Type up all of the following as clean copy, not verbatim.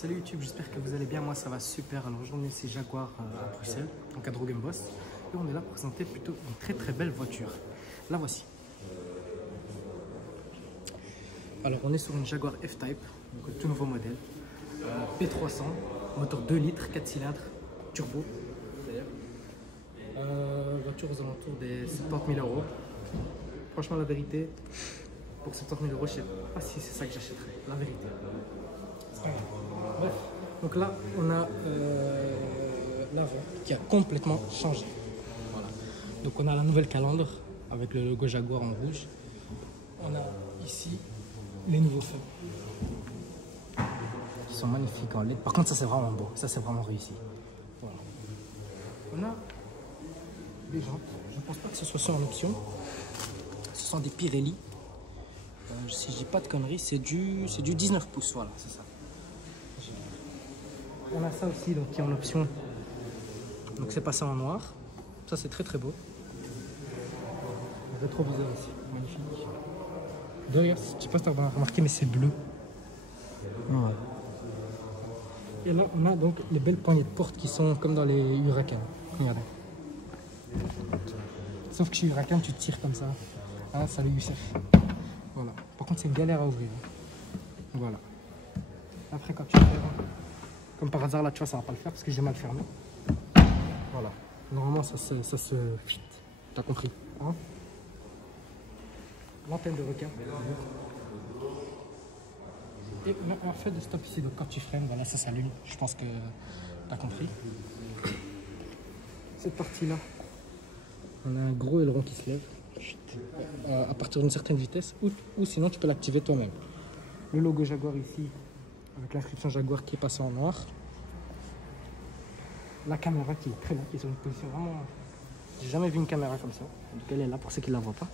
Salut YouTube, j'espère que vous allez bien, moi ça va super. Alors aujourd'hui c'est Jaguar à Bruxelles, donc à Drogenbos. Et on est là pour présenter plutôt une très belle voiture. La voici. Alors on est sur une Jaguar F-Type, donc un tout nouveau modèle. P300, moteur 2 litres, 4 cylindres, turbo. Voiture aux alentours des 70 000 euros. Franchement la vérité, pour 70 000 euros, je sais pas si c'est ça que j'achèterais, la vérité. C'est pas grave. Bref, donc là on a l'avant qui a complètement changé. Voilà. Donc on a la nouvelle calandre avec le logo Jaguar en rouge. On a ici les nouveaux feux qui sont magnifiques en LED. Par contre ça c'est vraiment beau, ça c'est vraiment réussi. Voilà. On a des jantes, je ne pense pas que ce soit ça en option. Ce sont des Pirelli. Si je dis pas de conneries, c'est du 19 pouces, voilà, c'est ça. On a ça aussi donc, qui est en option. Donc c'est passé en noir. Ça c'est très beau. Le rétroviseur aussi, magnifique. D'ailleurs, je sais pas si tu as remarqué, mais c'est bleu. Ouais. Et là on a donc les belles poignées de porte qui sont comme dans les Huracan. Regardez. Sauf que chez Huracan tu tires comme ça. Ah, salut Youssef. Voilà. Par contre c'est une galère à ouvrir. Voilà. Après quand tu fermes, comme par hasard là tu vois ça va pas le faire parce que j'ai mal fermé. Voilà. Normalement ça se fit. T'as compris hein? L'antenne de requin. Et on a un fait de stop ici, donc quand tu freines, voilà, ça s'allume. Je pense que t'as compris. Cette partie-là, on a un gros aileron qui se lève à partir d'une certaine vitesse, ou sinon tu peux l'activer toi-même. Le logo Jaguar ici, avec l'inscription Jaguar qui est passée en noir. La caméra qui est très là, qui est sur une position vraiment... J'ai jamais vu une caméra comme ça. Donc elle est là pour ceux qui ne la voient pas.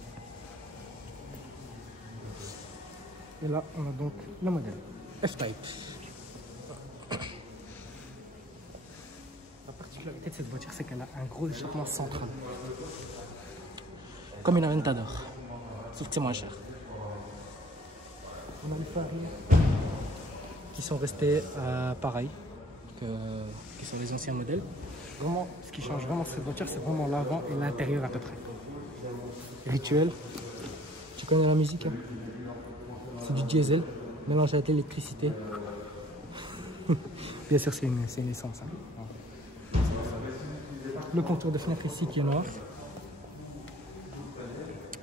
Et là, on a donc le modèle F-Type. La particularité de cette voiture, c'est qu'elle a un gros échappement central. Comme une Aventador. Sauf que c'est moins cher. On a les phares qui sont restés pareils que sont les anciens modèles. Vraiment, ce qui change vraiment cette voiture, c'est vraiment l'avant et l'intérieur à peu près. Rituel. Tu connais la musique hein? C'est du diesel, mélangé avec l'électricité. Bien sûr, c'est une essence. Hein. Le contour de fenêtre ici qui est noir.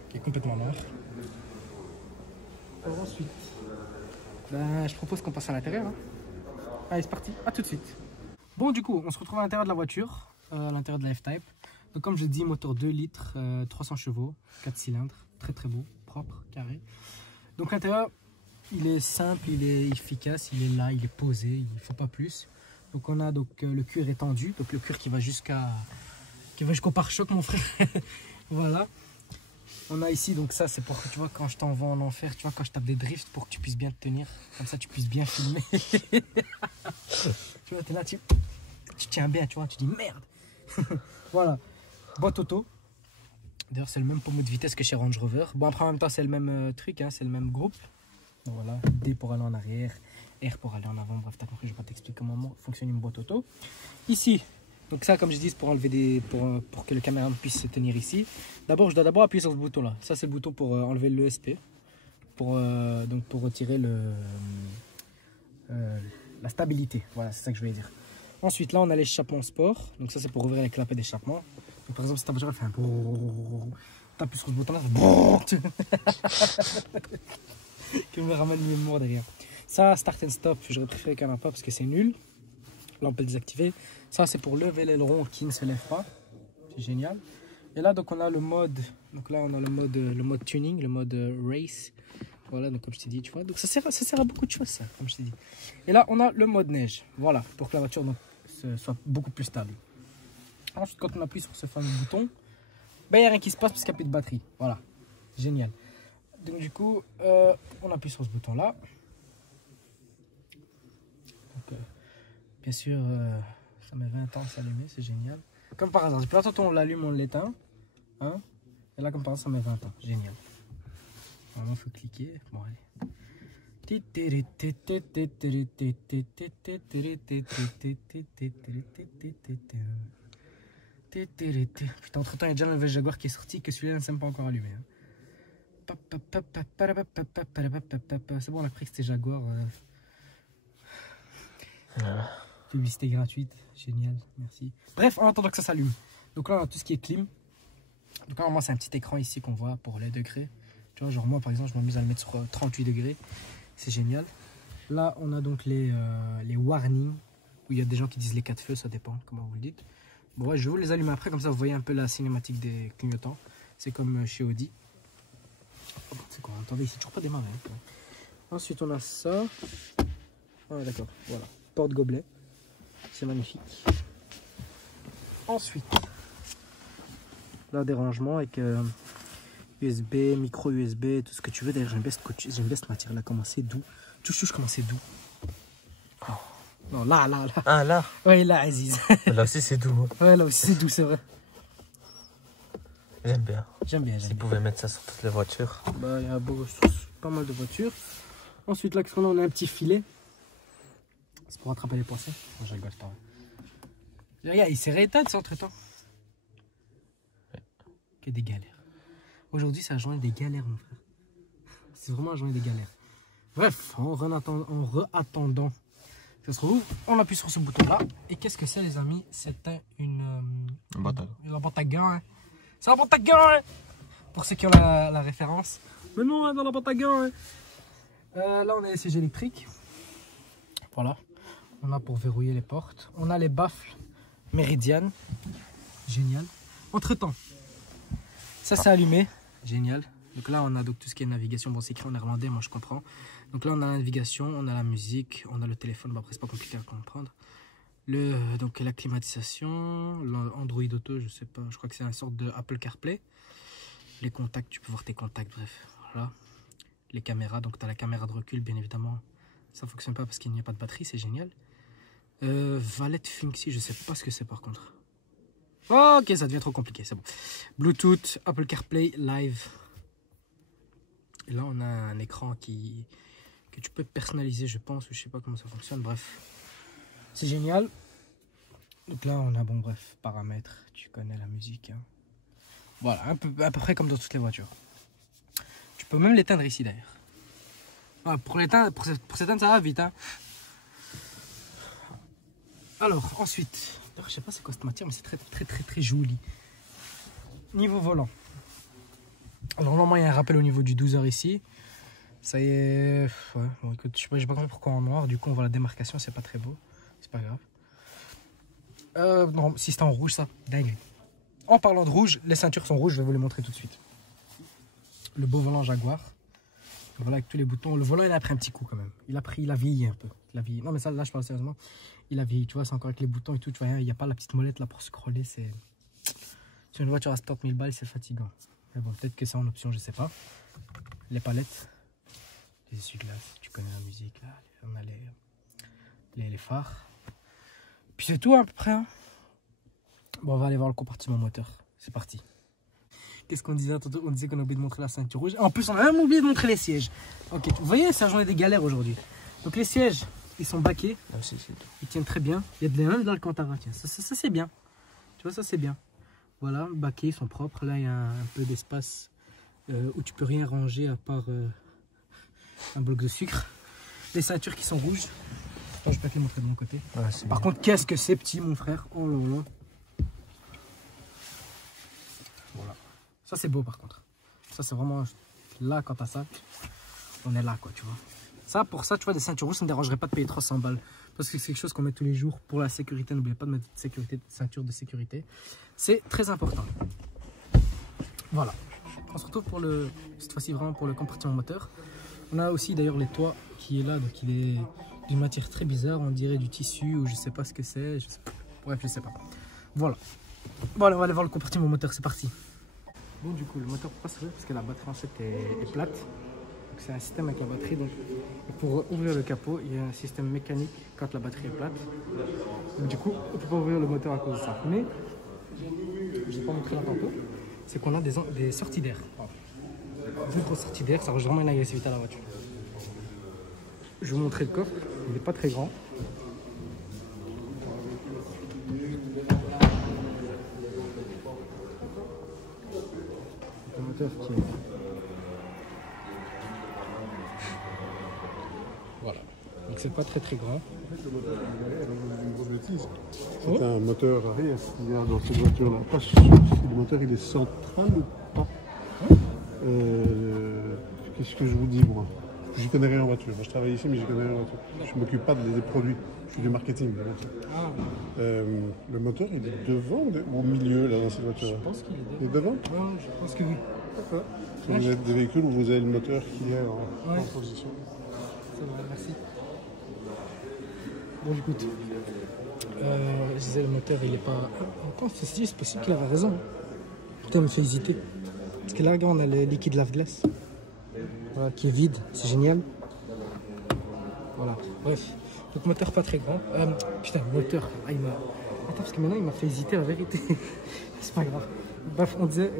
Qui est complètement noir. Alors ensuite, je propose qu'on passe à l'intérieur. Hein. Allez, c'est parti, à tout de suite. Bon, du coup, on se retrouve à l'intérieur de la voiture, à l'intérieur de la F-Type. Donc, comme je l'ai dit, moteur 2 litres, 300 chevaux, 4 cylindres, très beau, propre, carré. Donc, l'intérieur, il est simple, il est efficace, il est là, il est posé, il ne faut pas plus. Donc, on a donc le cuir étendu, donc le cuir qui va jusqu'au pare-choc, mon frère. Voilà. On a ici, donc ça, c'est pour que tu vois, quand je t'envoie en enfer, tu vois, quand je tape des drifts, pour que tu puisses bien te tenir, comme ça, tu puisses bien filmer. Tu vois, t'es là, tu tiens bien, tu vois, tu dis merde. Voilà, boîte auto. D'ailleurs, c'est le même pommeau de vitesse que chez Range Rover. Bon, après, en même temps, c'est le même truc, hein, c'est le même groupe. Donc voilà, D pour aller en arrière, R pour aller en avant. Bref, t'as compris, je vais pas t'expliquer comment fonctionne une boîte auto. Ici, donc ça, comme je dis, c'est pour enlever pour que le caméraman puisse se tenir ici. D'abord, je dois d'abord appuyer sur ce bouton-là. Ça, c'est le bouton pour enlever l'ESP, pour retirer la stabilité. Voilà, c'est ça que je voulais dire. Ensuite, là, on a l'échappement sport. Donc ça, c'est pour ouvrir les clapets d'échappement. Donc par exemple, si ta voiture elle fait un t'appuies sur ce bouton-là, que me ramène le mort derrière. Ça, start and stop, j'aurais préféré qu'il n'y en a pas parce que c'est nul. Là, on peut le désactiver. Ça, c'est pour lever l'aileron qui ne se lève pas. C'est génial. Et là, donc, on a le mode. Donc là, on a le mode tuning, le mode race. Voilà, donc comme je t'ai dit, tu vois. Donc ça sert à beaucoup de choses, ça, comme je t'ai dit. Et là, on a le mode neige. Voilà, pour que la voiture donc, soit beaucoup plus stable. Ensuite, quand on appuie sur ce fameux bouton, ben, il n'y a rien qui se passe parce qu'il n'y a plus de batterie. Voilà, génial. Donc du coup, on appuie sur ce bouton-là. Donc, bien sûr, ça met 20 ans à s'allumer, c'est génial. Comme par hasard, depuis longtemps on l'allume, on l'éteint. Hein? Et là, comme par hasard, ça met 20 ans, génial. Normalement, il faut cliquer. Bon, allez. Putain, entre-temps, il y a déjà le Jaguar qui est sorti, que celui-là ne s'est pas encore allumé. C'est bon, on a pris que c'était Jaguar. Publicité gratuite, génial, merci. Bref, en attendant que ça s'allume. Donc là, on a tout ce qui est clim. Donc là, moi, c'est un petit écran ici qu'on voit pour les degrés. Tu vois, genre moi, par exemple, je m'amuse à le mettre sur 38 degrés. C'est génial. Là, on a donc les warnings, où il y a des gens qui disent les 4 feux, ça dépend comment vous le dites. Bon, ouais, je vais vous les allumer après, comme ça, vous voyez un peu la cinématique des clignotants. C'est comme chez Audi. Oh, c'est quoi? Attendez, c'est toujours pas démarré. Hein. Ensuite, on a ça. Ah, d'accord, voilà. Porte-gobelet. C'est magnifique. Ensuite, là, des rangements avec USB, micro USB, tout ce que tu veux. D'ailleurs, j'aime bien cette matière là, comment c'est doux. Touche, comment c'est doux. Oh. Non, là. Ah, là? Oui, là, Aziz. Là aussi, c'est doux. Ouais, là aussi, c'est doux, c'est vrai. J'aime bien. J'aime bien. S'ils pouvaient mettre ça sur toutes les voitures. Bah, il y a pas mal de voitures. Ensuite, là, on a un petit filet. C'est pour attraper les poissons. Oh, je rigole pas. Regarde, il s'est rééteint entre-temps. Ouais. Que des galères. Aujourd'hui, c'est la journée des galères, mon frère. C'est vraiment la journée des galères. Bref, en re-attendant, ça se trouve, on appuie sur ce bouton-là. Et qu'est-ce que c'est, les amis? C'est la Bataga. Hein. C'est la Bataga, hein. Pour ceux qui ont la référence. Mais non, hein, dans la Bataga. Hein. Là, on a les sièges électriques. Voilà. On a pour verrouiller les portes. On a les baffles Méridian. Génial. Entre-temps, ça s'est allumé. Génial. Donc là, on a donc tout ce qui est navigation. Bon, c'est écrit en néerlandais, moi je comprends. Donc là, on a la navigation, on a la musique, on a le téléphone. Bon, après, c'est pas compliqué à comprendre. Donc la climatisation, l'Android Auto, je sais pas. Je crois que c'est une sorte de Apple CarPlay. Les contacts, tu peux voir tes contacts, bref. Voilà. Les caméras, donc tu as la caméra de recul, bien évidemment. Ça ne fonctionne pas parce qu'il n'y a pas de batterie, c'est génial. Valet Finksy, je sais pas ce que c'est par contre. Oh, ok, ça devient trop compliqué, c'est bon. Bluetooth, Apple CarPlay, Live. Et là, on a un écran que tu peux personnaliser, je pense, ou je sais pas comment ça fonctionne. Bref, c'est génial. Donc là, on a, bon, bref, paramètres, tu connais la musique. Hein. Voilà, à peu près comme dans toutes les voitures. Tu peux même l'éteindre ici d'ailleurs. Ah, pour s'éteindre, ça va vite. Hein. Alors, ensuite, je sais pas c'est quoi cette matière, mais c'est très joli. Niveau volant. Alors, normalement, il y a un rappel au niveau du 12h ici. Ça y est. Ouais, bon, écoute, je sais pas compris pourquoi en noir. Du coup, on voit la démarcation, c'est pas très beau. C'est pas grave. Non, si c'était en rouge, ça, dingue. En parlant de rouge, les ceintures sont rouges, je vais vous les montrer tout de suite. Le beau volant Jaguar. Voilà, avec tous les boutons. Le volant, il a pris un petit coup quand même. Il a vieilli un peu. Non, mais ça, là, je parle sérieusement. Il a vieilli, tu vois, c'est encore avec les boutons et tout. Tu vois, il n'y a pas la petite molette là pour scroller. Sur une voiture à 70 000 balles, c'est fatigant. Mais bon, peut-être que c'est en option, je sais pas. Les palettes. Les essuie-glaces, tu connais la musique. Là. On a les phares. Puis c'est tout à peu près. Hein. Bon, on va aller voir le compartiment moteur. C'est parti. Qu'est-ce qu'on disait? On disait qu'on a oublié de montrer la ceinture rouge. En plus, on a même oublié de montrer les sièges. Ok, vous voyez, c'est la journée des galères aujourd'hui. Donc les sièges, ils sont baqués. Ils tiennent très bien. Il y a de l'air dans le Cantara. Tiens, ça c'est bien. Tu vois, ça c'est bien. Voilà, baqués, ils sont propres. Là, il y a un peu d'espace où tu peux rien ranger à part un bloc de sucre. Les ceintures qui sont rouges. Attends, je peux te les montrer de mon côté. Ouais, par contre, qu'est-ce que c'est petit, mon frère. Oh là là. Voilà. Ça, c'est beau, par contre. Ça, c'est vraiment... Là, quand t'as ça, on est là, quoi, tu vois. Ça, pour ça, tu vois, des ceintures rouges, ça ne me dérangerait pas de payer 300 balles. Parce que c'est quelque chose qu'on met tous les jours pour la sécurité. N'oubliez pas de mettre ceinture de sécurité. C'est très important. Voilà. On se retrouve pour cette fois-ci vraiment pour le compartiment moteur. On a aussi d'ailleurs les toits qui est là. Donc il est d'une matière très bizarre. On dirait du tissu ou je sais pas ce que c'est. Bref, je sais pas. Voilà. Bon, allez, on va aller voir le compartiment moteur. C'est parti. Bon, du coup, le moteur peut pas s'ouvrir parce que la batterie en fait est plate. C'est un système avec la batterie. Donc, pour ouvrir le capot, il y a un système mécanique quand la batterie est plate. Donc, du coup, on ne peut pas ouvrir le moteur à cause de ça. Mais, je vais pas montrer là tantôt, c'est qu'on a des sorties d'air. Des grosses sorties d'air, ça range vraiment une agressivité à la voiture. je vais vous montrer le coffre. Il n'est pas très grand. Le moteur qui est... Voilà. Donc c'est pas très grand. En fait, le moteur, une grosse bêtise. C'est un moteur arrière qu'il y a dans cette voiture-là. Pas sûr si le moteur il est central ou pas. Qu'est-ce que je vous dis, moi? J'y connais rien en voiture. Moi, je travaille ici, mais j'y connais rien en voiture. Je ne m'occupe pas des produits. Je suis du marketing. Le moteur, il est devant ou au milieu, là, dans cette voiture? Je pense qu'il est Il est devant? Ouais, je pense que oui. D'accord. Vous êtes des véhicules où vous avez le moteur qui est en position. C'est vrai, merci. Bon, écoute, je disais, le moteur, il est pas... Encore, c'est possible qu'il avait raison. Putain, il me fait hésiter. Parce que là, regarde, on a le liquide lave-glace. Voilà, qui est vide, c'est génial. Voilà, bref. Donc, moteur pas très grand. Putain, le moteur, il m'a... Attends, parce que maintenant, il m'a fait hésiter, la vérité. C'est pas grave. Bref, on disait,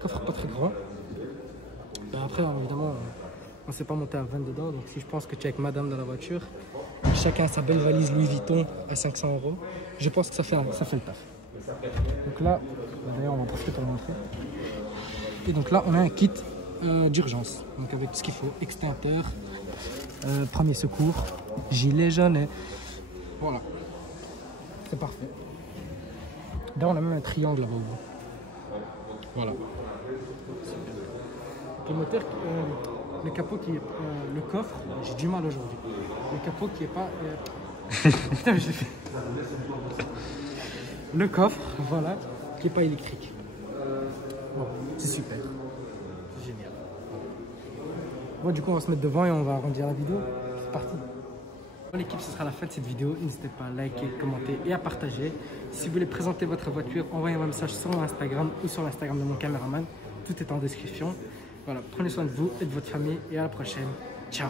coffre pas très grand. Après, évidemment, on ne s'est pas monté à 20 dedans. Donc, si je pense que tu es avec madame dans la voiture, chacun a sa belle valise Louis Vuitton à 500 €. Je pense que ça fait le taf. Donc là, d'ailleurs, on va en profiter pour le montrer. Et donc là, on a un kit d'urgence. Donc avec tout ce qu'il faut, extincteur, premier secours, gilet jaune. Et... Voilà. C'est parfait. D'ailleurs, on a même un triangle là-bas au bout. Voilà. Le moteur, le capot qui est... le coffre, j'ai du mal aujourd'hui. Le capot qui est pas... Putain, j'ai fait... Le coffre, voilà, qui est pas électrique. Bon, c'est super. C'est génial. Bon, du coup, on va se mettre devant et on va arrondir la vidéo. C'est parti. Bon, l'équipe, ce sera la fin de cette vidéo. N'hésitez pas à liker, commenter et à partager. Si vous voulez présenter votre voiture, envoyez un message sur mon Instagram ou sur l'Instagram de mon caméraman. Tout est en description. Voilà, prenez soin de vous et de votre famille et à la prochaine. Ciao.